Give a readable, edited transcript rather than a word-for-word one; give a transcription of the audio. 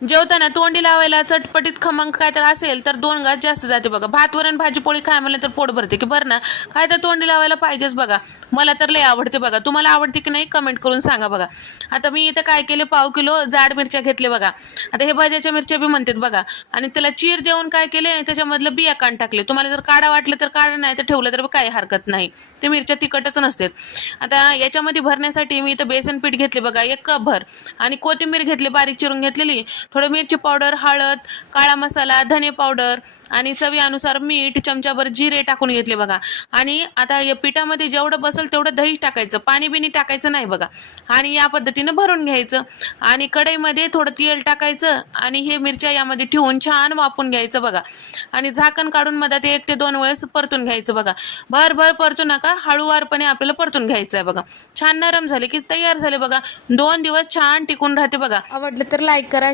जेवताना तोंडी लावायला चटपटीत खमंग काय तर असेल तर 2 घास जास्त जाते बघा. भात वरण भाजी पोळी खाय म्हणलं तर पोट भरते की बरं ना, काय तर तोंडी लावायला पाहिजेच बघा. मला तर लय आवडते बघा. तुम्हाला आवडते की नाही कमेंट करून सांगा बघा. आता मी इथं काय केले, 1/2 किलो जाड मिरच्या घेतले बघा. आता हे भाज्याच्या मिरच्या बी म्हणतात बघा. आणि त्याला चीर देऊन काय केले, त्याच्यामधलं बिया काढून टाकले. तुम्हाला जर काढा वाटलं तर काढा, नाही तर ठेवलं तर काही हरकत नाही. ते मिरच्या तिखटच नसतात. आता याच्यामध्ये भरण्यासाठी मी इथं बेसन पीठ घेतले बघा 1 कप भर, आणि कोथिंबीर घेतली बारीक चिरून घेतलेली, थोडं मिरची पावडर, हळद, काळा मसाला, धने पावडर आणि चवीनुसार मीठ, चमचाभर जिरे टाकून घेतले बघा. आणि आता या पिठामध्ये जेवढं बसेल तेवढं दही टाकायचं, पाणी बिनी टाकायचं नाही बघा. आणि या पद्धतीने भरून घ्यायचं. आणि कढईमध्ये थोडं तेल टाकायचं आणि हे मिरच्या यामध्ये ठेवून छान वाफून घ्यायचं बघा. आणि झाकण काढून मधात 1 ते 2 वेळेस परतून घ्यायचं बघा. भर परतू नका, हळूवारपणे आपल्याला परतून घ्यायचं आहे बघा. छान नरम झाले की तयार झाले बघा. 2 दिवस छान टिकून राहते बघा. आवडलं तर लाईक करा.